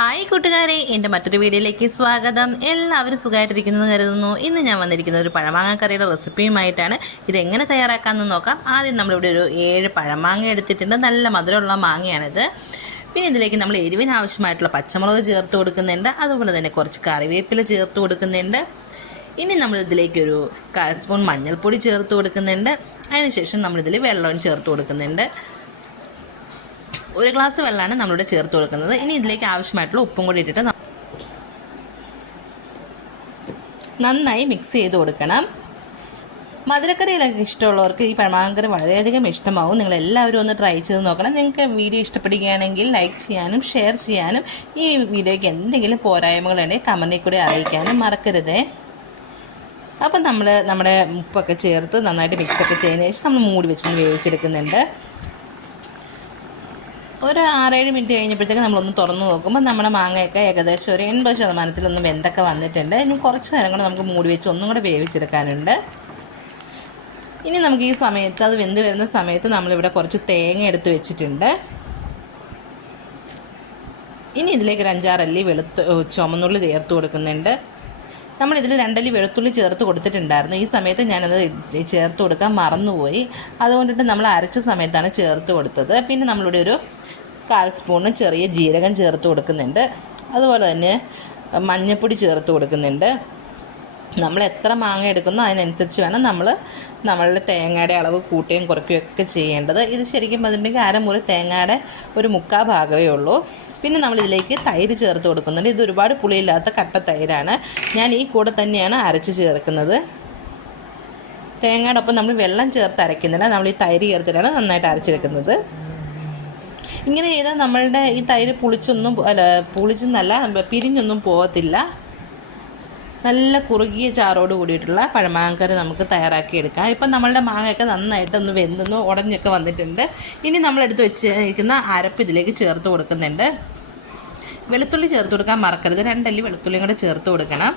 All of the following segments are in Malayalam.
ഹായ് കൂട്ടുകാരെ എന്റെ മറ്റൊരു വീഡിയോയിലേക്ക് സ്വാഗതം. എല്ലാവരും സുഖമായിട്ടിരിക്കുന്നത് കരുതുന്നു. ഇന്ന് ഞാൻ വന്നിരിക്കുന്ന ഒരു പഴമാങ്ങ കറിയുടെ റെസിപ്പിയുമായിട്ടാണ് ഇതെങ്ങനെ തയ്യാറാക്കാമെന്ന് നോക്കാം. ആദ്യം നമ്മളിവിടെ ഒരു ഏഴ് പഴമാങ്ങ എടുത്തിട്ടുണ്ട്. നല്ല മധുരമുള്ള മാങ്ങയാണിത്. പിന്നെ ഇതിലേക്ക് നമ്മൾ എരിവിന് ആവശ്യമായിട്ടുള്ള പച്ചമുളക് ചേർത്ത് കൊടുക്കുന്നുണ്ട്. അതുപോലെ തന്നെ കുറച്ച് കറിവേപ്പില ചേർത്ത് കൊടുക്കുന്നുണ്ട്. ഇനി നമ്മൾ ഇതിലേക്ക് ഒരു കാൽ സ്പൂൺ മഞ്ഞൾപ്പൊടി ചേർത്ത് കൊടുക്കുന്നുണ്ട്. അതിനുശേഷം നമ്മളിതിൽ വെള്ളവും ചേർത്ത് കൊടുക്കുന്നുണ്ട്. ഒരു ഗ്ലാസ് വെള്ളമാണ് നമ്മളിവിടെ ചേർത്ത് കൊടുക്കുന്നത്. ഇനി ഇതിലേക്ക് ആവശ്യമായിട്ടുള്ള ഉപ്പും കൂടി ഇട്ടിട്ട് നന്നായി മിക്സ് ചെയ്ത് കൊടുക്കണം. മധുരക്കറിയിലൊക്കെ ഇഷ്ടമുള്ളവർക്ക് ഈ പഴമാങ്കറി വളരെയധികം ഇഷ്ടമാവും. നിങ്ങൾ എല്ലാവരും ഒന്ന് ട്രൈ ചെയ്ത് നോക്കണം. നിങ്ങൾക്ക് വീഡിയോ ഇഷ്ടപ്പെടുകയാണെങ്കിൽ ലൈക്ക് ചെയ്യാനും ഷെയർ ചെയ്യാനും ഈ വീഡിയോയ്ക്ക് എന്തെങ്കിലും പോരായ്മകളുണ്ടെങ്കിൽ കമന്റിൽ കൂടി അറിയിക്കാനും മറക്കരുതേ. അപ്പം നമ്മൾ നമ്മുടെ ഉപ്പൊക്കെ ചേർത്ത് നന്നായിട്ട് മിക്സൊക്കെ ചെയ്യുന്നതിന് ശേഷം നമ്മൾ മൂടി വെച്ചിട്ട് വേവിച്ചെടുക്കുന്നുണ്ട്. ഒരു ആറേഴ് മിനിറ്റ് കഴിഞ്ഞപ്പോഴത്തേക്ക് നമ്മളൊന്ന് തുറന്ന് നോക്കുമ്പോൾ നമ്മുടെ മാങ്ങയൊക്കെ ഏകദേശം ഒരു എൺപത് ശതമാനത്തിലൊന്നും വെന്തൊക്കെ വന്നിട്ടുണ്ട്. ഇനി കുറച്ച് നേരം കൂടെ നമുക്ക് മൂടി വെച്ച് ഒന്നും കൂടെ വേവിച്ചെടുക്കാനുണ്ട്. ഇനി നമുക്ക് ഈ സമയത്ത് അത് വെന്ത് വരുന്ന സമയത്ത് നമ്മളിവിടെ കുറച്ച് തേങ്ങ എടുത്ത് വെച്ചിട്ടുണ്ട്. ഇനി ഇതിലേക്ക് ഒരു അഞ്ചാറല്ലി വെളുത്ത് ചുമന്നുള്ളി ചേർത്ത് കൊടുക്കുന്നുണ്ട്. നമ്മളിതിൽ രണ്ടല്ലി വെളുത്തുള്ളി ചേർത്ത് കൊടുത്തിട്ടുണ്ടായിരുന്നു. ഈ സമയത്ത് ഞാനത് ചേർത്ത് കൊടുക്കാൻ മറന്നുപോയി. അതുകൊണ്ടിട്ട് നമ്മൾ അരച്ച സമയത്താണ് ചേർത്ത് കൊടുത്തത്. പിന്നെ നമ്മളിവിടെ ഒരു കാൽ സ്പൂണ് ചെറിയ ജീരകം ചേർത്ത് കൊടുക്കുന്നുണ്ട്. അതുപോലെ തന്നെ മഞ്ഞൾപ്പൊടി ചേർത്ത് കൊടുക്കുന്നുണ്ട്. നമ്മൾ എത്ര മാങ്ങ എടുക്കുന്നോ അതിനനുസരിച്ച് വേണം നമ്മൾ നമ്മളുടെ തേങ്ങയുടെ അളവ് കൂട്ടുകയും കുറയ്ക്കുകയും ഒക്കെ ചെയ്യേണ്ടത്. ഇത് ശരിക്കും പറഞ്ഞിട്ടുണ്ടെങ്കിൽ അരമുറി തേങ്ങയുടെ ഒരു മുക്കാ ഭാഗമേ ഉള്ളൂ. പിന്നെ നമ്മളിതിലേക്ക് തൈര് ചേർത്ത് കൊടുക്കുന്നുണ്ട്. ഇത് ഒരുപാട് പുളിയില്ലാത്ത കട്ട തൈരാണ്. ഞാൻ ഈ കൂടെ തന്നെയാണ് അരച്ച് ചേർക്കുന്നത്. തേങ്ങയുടെ ഒപ്പം നമ്മൾ വെള്ളം ചേർത്ത് അരയ്ക്കുന്നില്ല. നമ്മൾ ഈ തൈര് ചേർത്തിട്ടാണ് നന്നായിട്ട് അരച്ചെടുക്കുന്നത്. ഇങ്ങനെ ചെയ്താൽ നമ്മളുടെ ഈ തൈര് പുളിച്ചൊന്നും അല്ല പുളിച്ചെന്നല്ല പിരിഞ്ഞൊന്നും പോകത്തില്ല നല്ല കുറുകിയ ചാറോട് കൂടിയിട്ടുള്ള പഴമാങ്കറി നമുക്ക് തയ്യാറാക്കി എടുക്കാം. ഇപ്പം നമ്മളുടെ മാങ്ങയൊക്കെ നന്നായിട്ട് ഒന്ന് വെന്തുന്നു ഉടഞ്ഞൊക്കെ വന്നിട്ടുണ്ട്. ഇനി നമ്മളെടുത്ത് വെച്ചിരിക്കുന്ന അരപ്പ് ഇതിലേക്ക് ചേർത്ത് കൊടുക്കുന്നുണ്ട്. വെളുത്തുള്ളി ചേർത്ത് കൊടുക്കാൻ മറക്കരുത്. രണ്ടല്ലി വെളുത്തുള്ളിയും കൂടെ ചേർത്ത് കൊടുക്കണം.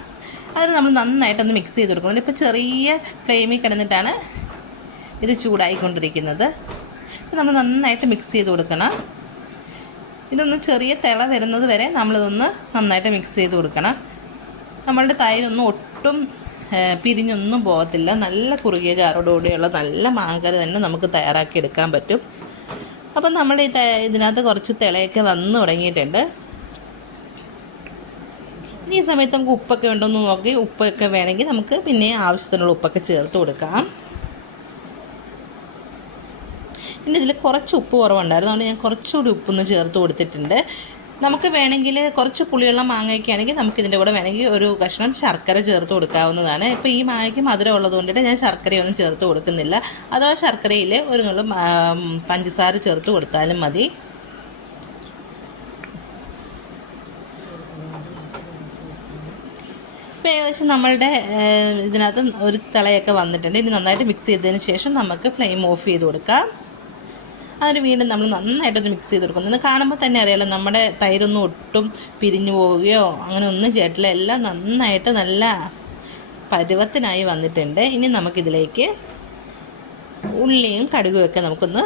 അതിന് നമ്മൾ നന്നായിട്ടൊന്ന് മിക്സ് ചെയ്ത് കൊടുക്കുന്നുണ്ട്. ഇപ്പോൾ ചെറിയ ഫ്ലെയിമിൽ കിടന്നിട്ടാണ് ഇത് ചൂടായിക്കൊണ്ടിരിക്കുന്നത്. നമ്മൾ നന്നായിട്ട് മിക്സ് ചെയ്ത് കൊടുക്കണം. ഇതൊന്ന് ചെറിയ തിള വരുന്നത് വരെ നമ്മളിതൊന്ന് നന്നായിട്ട് മിക്സ് ചെയ്ത് കൊടുക്കണം. നമ്മളുടെ തൈരൊന്നും ഒട്ടും പിരിഞ്ഞൊന്നും പോകത്തില്ല. നല്ല കുറുകിയ ചാറോടുകൂടിയുള്ള നല്ല മാങ്കര തന്നെ നമുക്ക് തയ്യാറാക്കി എടുക്കാൻ പറ്റും. അപ്പം നമ്മുടെ ഈ ഇതിനകത്ത് കുറച്ച് തിളയൊക്കെ വന്നു തുടങ്ങിയിട്ടുണ്ട്. ഈ സമയത്ത് നമുക്ക് ഉപ്പൊക്കെ ഉണ്ടോ എന്ന് നോക്കി. ഉപ്പൊക്കെ വേണമെങ്കിൽ നമുക്ക് പിന്നെ ആവശ്യത്തിനുള്ള ഉപ്പൊക്കെ ചേർത്ത് കൊടുക്കാം. പിന്നെ ഇതിൽ കുറച്ച് ഉപ്പ് കുറവുണ്ടായിരുന്നു. അതുകൊണ്ട് ഞാൻ കുറച്ചുകൂടി ഉപ്പൊന്ന് ചേർത്ത് കൊടുത്തിട്ടുണ്ട്. നമുക്ക് വേണമെങ്കിൽ കുറച്ച് പുളിയുള്ള മാങ്ങയൊക്കെ ആണെങ്കിൽ നമുക്ക് ഇതിന്റെ കൂടെ വേണമെങ്കിൽ ഒരു കഷ്ണം ശർക്കര ചേർത്ത് കൊടുക്കാവുന്നതാണ്. ഇപ്പോൾ ഈ മാങ്ങയ്ക്ക് മധുരം ഉള്ളത് കൊണ്ടിട്ട് ഞാൻ ശർക്കരയൊന്നും ചേർത്ത് കൊടുക്കുന്നില്ല. അഥവാ ശർക്കരയിൽ ഒരു നുള്ളു പഞ്ചസാര ചേർത്ത് കൊടുത്താലും മതി. ഇപ്പോൾ ഏകദേശം നമ്മളുടെ ഇതിനകത്ത് ഒരു തിളയൊക്കെ വന്നിട്ടുണ്ട്. ഇനി നന്നായിട്ട് മിക്സ് ചെയ്തതിന് ശേഷം നമുക്ക് ഫ്ലെയിം ഓഫ് ചെയ്ത് കൊടുക്കാം. അതിന് വീണ്ടും നമ്മൾ നന്നായിട്ടൊന്ന് മിക്സ് ചെയ്ത് കൊടുക്കും ഇത് കാണുമ്പോൾ തന്നെ അറിയാലോ നമ്മുടെ തൈരൊന്നും ഒട്ടും പിരിഞ്ഞു പോവുകയോ അങ്ങനെ ഒന്നും ചെയ്തിട്ടില്ല. എല്ലാം നന്നായിട്ട് നല്ല പരുവത്തിനായി വന്നിട്ടുണ്ട്. ഇനി നമുക്കിതിലേക്ക് ഉള്ളിയും കടുകുമൊക്കെ നമുക്കൊന്ന്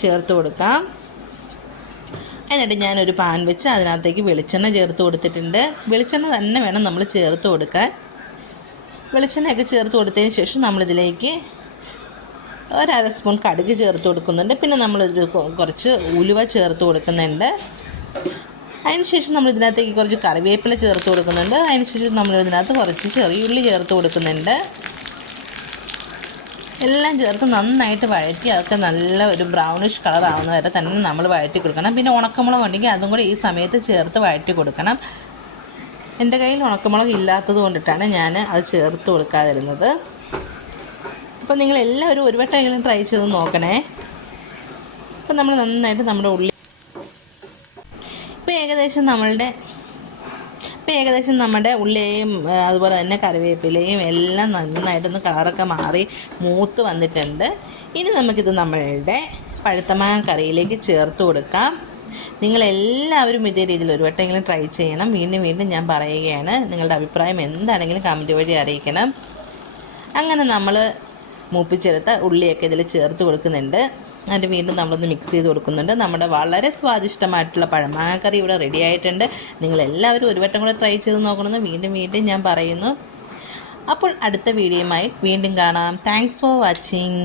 ചേർത്ത് കൊടുക്കാം. എന്നിട്ട് ഞാനൊരു പാൻ വെച്ച് അതിനകത്തേക്ക് വെളിച്ചെണ്ണ ചേർത്ത് കൊടുത്തിട്ടുണ്ട്. വെളിച്ചെണ്ണ തന്നെ വേണം നമ്മൾ ചേർത്ത് കൊടുക്കാൻ. വെളിച്ചെണ്ണയൊക്കെ ചേർത്ത് കൊടുത്തതിന് ശേഷം നമ്മളിതിലേക്ക് ഒരര സ്പൂൺ കടുക് ചേർത്ത് കൊടുക്കുന്നുണ്ട്. പിന്നെ നമ്മൾ കുറച്ച് ഉലുവ ചേർത്ത് കൊടുക്കുന്നുണ്ട്. അതിനുശേഷം നമ്മൾ ഇതിനകത്തേക്ക് കുറച്ച് കറിവേപ്പില ചേർത്ത് കൊടുക്കുന്നുണ്ട്. അതിനുശേഷം നമ്മൾ ഇതിനകത്ത് കുറച്ച് ചെറിയ ഉള്ളി ചേർത്ത് കൊടുക്കുന്നുണ്ട്. എല്ലാം ചേർത്ത് നന്നായിട്ട് വഴറ്റി അതൊക്കെ നല്ല ഒരു ബ്രൗണിഷ് കളർ ആവുന്ന വരെ തന്നെ നമ്മൾ വഴറ്റി കൊടുക്കണം. പിന്നെ ഉണക്കമുളക് ഉണ്ടെങ്കിൽ അതും കൂടി ഈ സമയത്ത് ചേർത്ത് വഴറ്റി കൊടുക്കണം. എന്റെ കയ്യിൽ ഉണക്കമുളക് ഇല്ലാത്തത് കൊണ്ടിട്ടാണ് ഞാൻ അത് ചേർത്ത് കൊടുക്കാതിരുന്നത്. അപ്പോൾ നിങ്ങൾ എല്ലാവരും ഒരു വട്ടമെങ്കിലും ട്രൈ ചെയ്ത് നോക്കണേ. അപ്പോൾ നമ്മൾ നന്നായിട്ട് നമ്മുടെ ഉള്ളി ഇപ്പോൾ ഏകദേശം നമ്മളുടെ ഇപ്പോൾ ഏകദേശം നമ്മുടെ ഉള്ളിയും അതുപോലെ തന്നെ കറിവേപ്പിലയും എല്ലാം നന്നായിട്ടൊന്ന് കളറൊക്കെ മാറി മൂത്ത് വന്നിട്ടുണ്ട്. ഇനി നമുക്കിത് നമ്മളുടെ പഴുത്തമാങ്ങ കറിയിലേക്ക് ചേർത്ത് കൊടുക്കാം. നിങ്ങളെല്ലാവരും ഇതേ രീതിയിൽ ഒരു വട്ടമെങ്കിലും ട്രൈ ചെയ്യണം. വീണ്ടും വീണ്ടും ഞാൻ പറയുകയാണ്. നിങ്ങളുടെ അഭിപ്രായം എന്താണെങ്കിലും കമന്റ് വഴി അറിയിക്കണം. അങ്ങനെ നമ്മൾ മൂപ്പിച്ചെടുത്ത ഉള്ളിയൊക്കെ ഇതിൽ ചേർത്ത് കൊടുക്കുന്നുണ്ട്. അതിന് വീണ്ടും നമ്മളൊന്ന് മിക്സ് ചെയ്ത് കൊടുക്കുന്നുണ്ട്. നമ്മുടെ വളരെ സ്വാദിഷ്ടമായിട്ടുള്ള പഴമാങ്ങക്കറി ഇവിടെ റെഡി ആയിട്ടുണ്ട്. നിങ്ങളെല്ലാവരും ഒരു വട്ടം കൂടെ ട്രൈ ചെയ്ത് നോക്കണമെന്ന് വീണ്ടും വീണ്ടും ഞാൻ പറയുന്നു. അപ്പോൾ അടുത്ത വീഡിയോയുമായി വീണ്ടും കാണാം. Thanks for watching